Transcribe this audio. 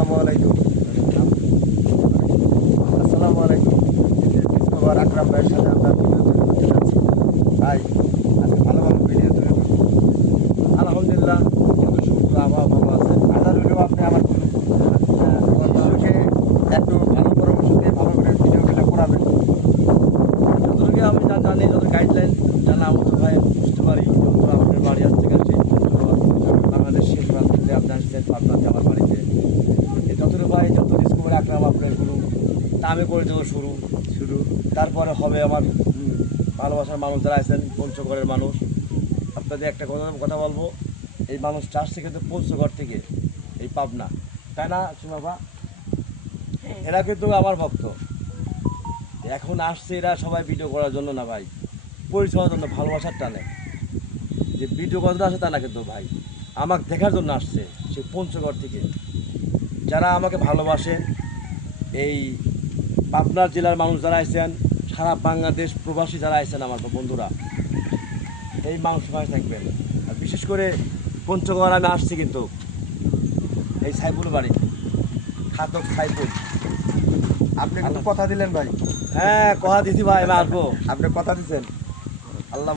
আসসালামু আলাইকুম। আসসালামু আলাইকুম। ডিসকভার আকরাম ভাইয়ের সাথে আমরা ভিডিও তৈরি করতে যাচ্ছি। ভাই আজকে ভালো ভালো ভিডিও তৈরি করবো। আলহামদুলিল্লাহ, কিন্তু শুক্র আবহাওয়া ভালো আছে। আজার হলেও আপনি আমার কোনো শিশুকে একটু ভালো পরামর্শ দিয়ে ভালো করে ভিডিওগুলো করাবেন। যতটুকু আমি যা জানি, যত গাইডলাইন জানা মতো ভাই বুঝতে পারি, যত আপনার বাড়ি আসতে গেছে বাংলাদেশ শেষ প্রান্তে আপনি আসছেন পাবনাতে আমার বাড়িতে, যতটুকু ভাই যত ডিসকভারি আকরাম আপনার গুরু তা আমি করে দেবো শুরু। তারপরে হবে আমার ভালোবাসার মানুষ যারা আছেন পঞ্চগড়ের মানুষ। আপনাদের একটা কথা বলবো, এই মানুষটা আসছে কিন্তু পঞ্চগড় থেকে, এই পাবনা, তাই না সুমাবা? এরা কিন্তু আমার ভক্ত। এখন আসছে এরা সবাই ভিডিও করার জন্য না ভাই, পরিচয়ের জন্য, ভালোবাসার টানে। যে ভিডিও করার আসে তা না কিন্তু ভাই, আমাকে দেখার জন্য আসছে সেই পঞ্চগড় থেকে। যারা আমাকে ভালোবাসেন, এই পাবনার জেলার মানুষ যারা আছেন, সারা বাংলাদেশ প্রবাসী যারা আছেন আমার বন্ধুরা, এই মানুষ সবাই থাকবেন। আর বিশেষ করে পঞ্চগড় আমি আসছি কিন্তু এই সাইফুল বাড়ি, খাতক সাইফুল। আপনি কিন্তু কথা দিলেন ভাই। হ্যাঁ কথা দিছি ভাই, আমি আসবো। আপনি কথা দিচ্ছেন। আল্লাহ